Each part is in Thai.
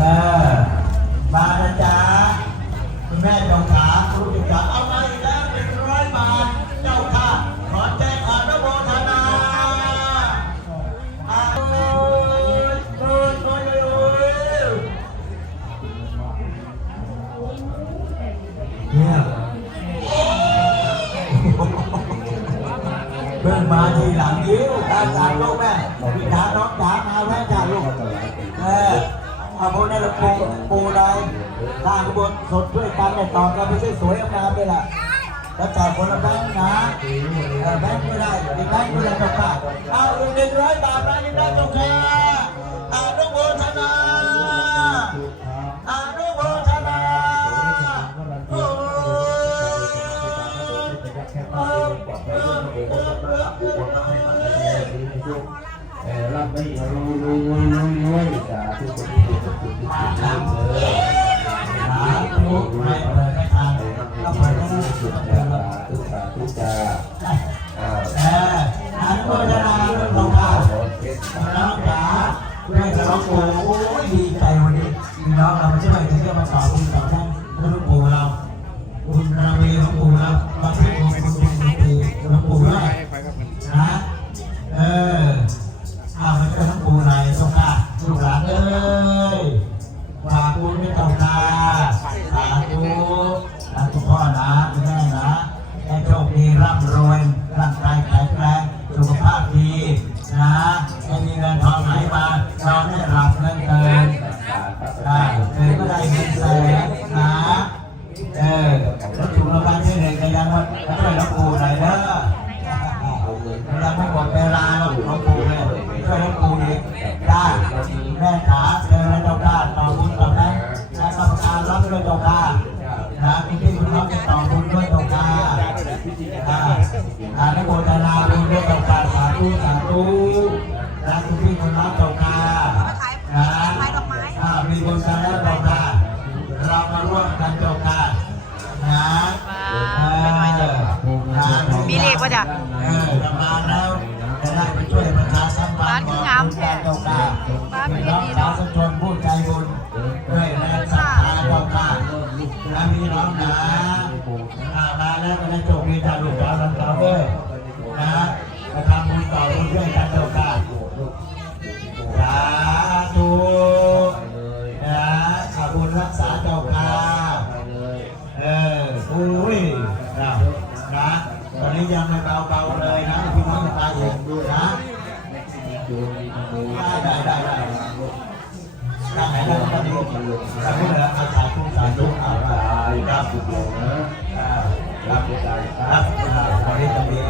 เออ มานะจ๊ะคุณแม่จ้าขาคุณลูกจ๋าเอามาอีกแล้วหนึ่งร้อยบาท เจ้าค่ะ ขอแจ้งอนุโมทนาอาโอ้ยโอ้ยโอ้ยโอ้ยเนี่ยเพิ่งมาทีหลังยิ้วอาจารย์ลูกแม่พี่จ๋าน้องจ๋ามาแม่จ๋าลูก เอาพวกนั้นเราปูปูเลยสร้างขบวนสดด้วยกันเนี่ต่อกันไม่ใช่สวยงามเลยล่ะแล้วจ่ายคนละแบงค์นะแบงค์ไม่ได้อีกแบงค์ไม่ได้เจ้าค่ะเอาหนึ่งร้อยบาทนะนี่ได้เจ้าค่ะอานุโมทนาอานุโมทนาโอ้ยเออรับไม่รวยรวยรวยร ถูกถูกถูกถูกเลยสาธุ เจ้าข้าพี่น้องดีสาเนาะธุชนผู้ใจบุญด้วยแรงศรัทธาเจ้าค่ะนะพี่น้องนะอ่ามาแล้วก็ได้โชคดีจากลูกานหลานสาเอ้ยนะมาทำบุญต่อบุญด้วยกันเจ้าค่ะสาธุนะขอาบุญรักษาเจ้าค่ะเอออุ้ยนะนะตอนนี้ยังไม่เบาๆเลยนะพี่น้องจะตายเองดูนะ ได้ได้ได้ได้ทางไหนได้ ก็ดีทางนี้เลยอาสาทุกสาธุอาสาครับอ่ารับรับอ่าตอนนี้ตรงนี้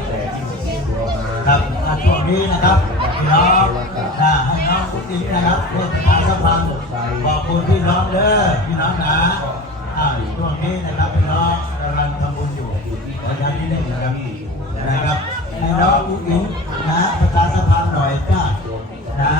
ครับช่วงนี้นะครับพี่น้องอ่าให้น้องทุกทีนะครับเพื่อประชาสัมพันธ์ขอบคุณพี่น้องเด้อพี่น้องนะอ่าช่วงนี้นะครับพี่น้องกำลังทำบุญอยู่ระยะที่หนึ่งนะครับนะครับให้น้องทุกทีนะประชาสัมพันธ์หน่อยจ้านะ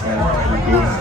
สบา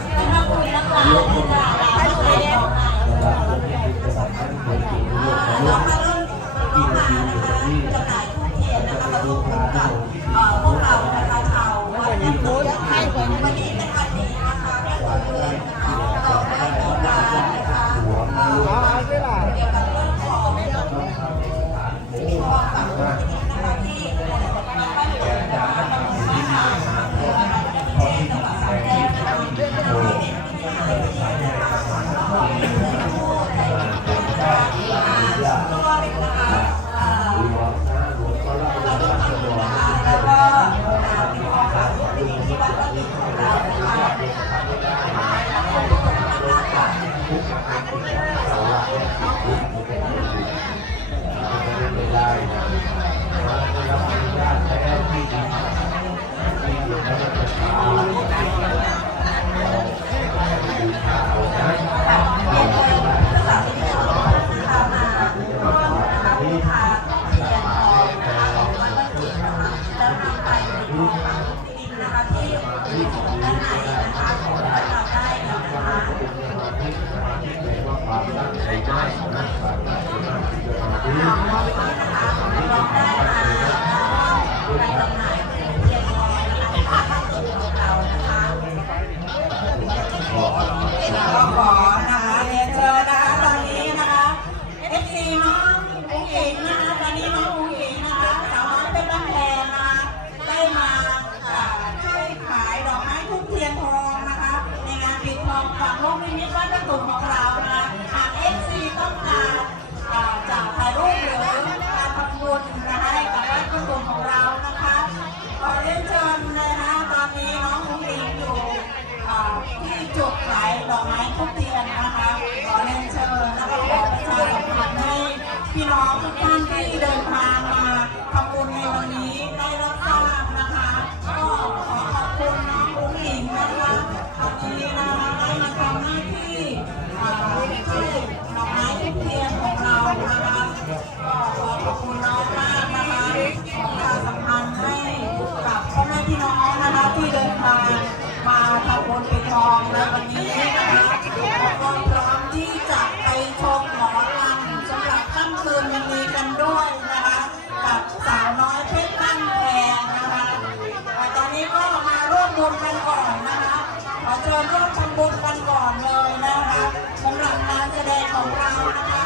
ญกันก่อนนะคะขอเชิญร่วมทำบุญกันก่อนเลยนะคะสำหรับงานแสดงของเรานะคะ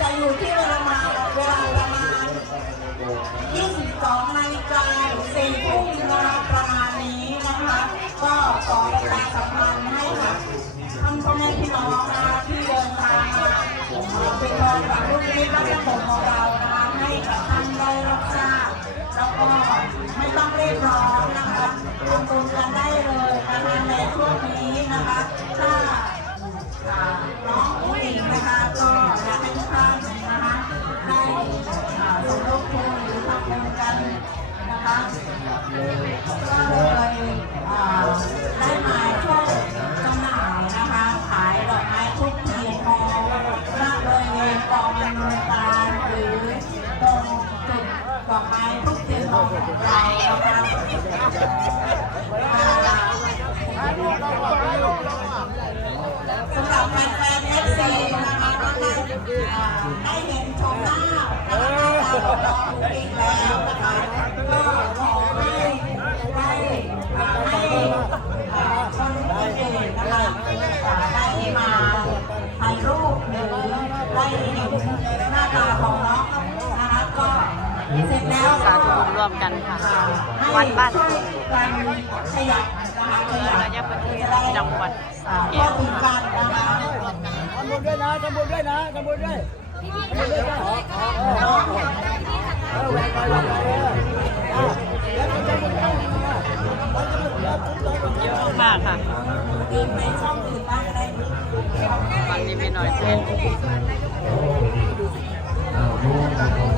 จะอยู่ที่เวลามาเวลาประมาณ 22นาฬิกา4ทุ่มนะคะประมาณนี้นะคะ ก็ขอประชาสัมพันธ์ให้ค่ะ ได้เห็นหน้าตาของน้องนะคะก็เสร็จแล้วสาธุบุญร่วมกันค่ะ วัดบ้านช่วยกันขยับนะคะขยับระยะประเทศจังหวัดสระอ่าแก้ก็วถึงกันนะคะทำบุญด้วยนะทำบุญด้วยนะทำบุญด้วยทำบุญด้วยนะเออแหวนไปแหวนไปแล้วทำบุญด้วยเยอะมากค่ะเดินไปช่องอื่นบ้างก็ได้วันนี้ไม่น้อยเส้น หย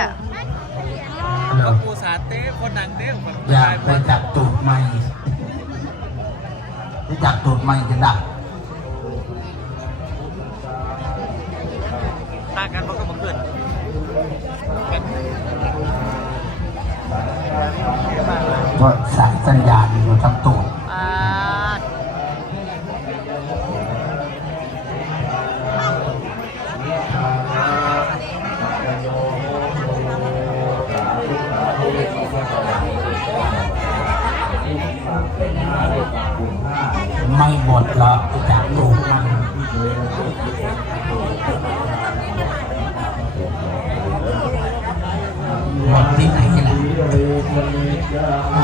หลายแท้ปูสาเต้คนดังเต้คนอยากไปจับตูดไม่ไปจับตูดไม่จะดับตากันมันก็มาขึ้นก็สายสัญญาณอยู่ทั้งตูด อ่